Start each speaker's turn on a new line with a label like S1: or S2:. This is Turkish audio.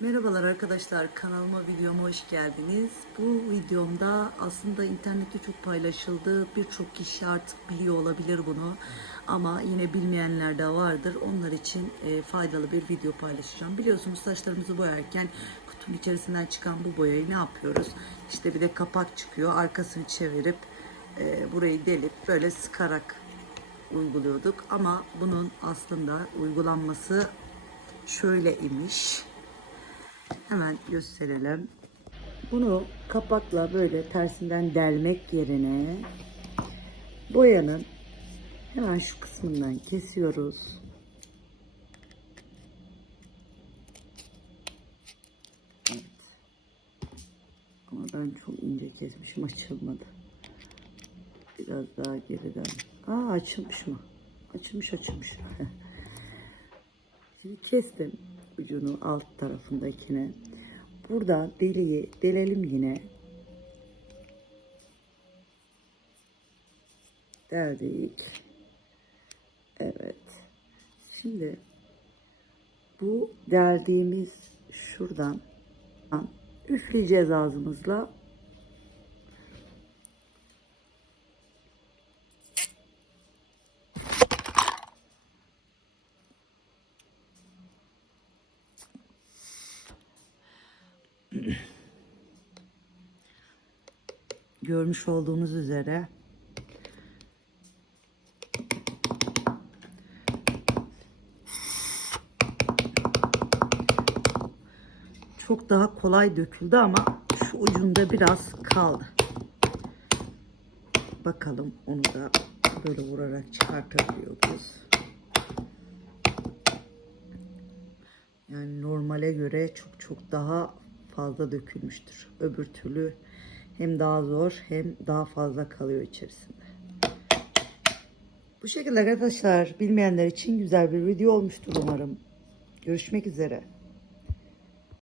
S1: Merhabalar arkadaşlar kanalıma videoma hoş geldiniz. Bu videomda aslında internette çok paylaşıldı. Birçok kişi artık biliyor olabilir bunu. Ama yine bilmeyenler de vardır. Onlar için e, faydalı bir video paylaşacağım. Biliyorsunuz saçlarımızı boyarken kutunun içerisinden çıkan bu boyayı ne yapıyoruz? İşte bir de kapak çıkıyor. Arkasını çevirip e, burayı delip böyle sıkarak uyguluyorduk. Ama bunun aslında uygulanması şöyle imiş. Hemen gösterelim. Bunu kapakla böyle tersinden delmek yerine boyanın hemen şu kısmından kesiyoruz. Evet. Ama ben çok ince kesmişim açılmadı. Biraz daha geriden. Aa açılmış mı? Açılmış açılmış. Şimdi kestim ucunu alt tarafındakine. Burada deliği delelim yine. Deldik. Evet. Şimdi bu deldiğimiz şuradan üfleyeceğiz ağzımızla. Görmüş olduğunuz üzere çok daha kolay döküldü ama şu ucunda biraz kaldı. Bakalım onu da böyle vurarak çıkartabiliyoruz. Yani normale göre çok çok daha fazla dökülmüştür. Öbür türlü hem daha zor hem daha fazla kalıyor içerisinde. Bu şekilde arkadaşlar bilmeyenler için güzel bir video olmuştur umarım. Görüşmek üzere.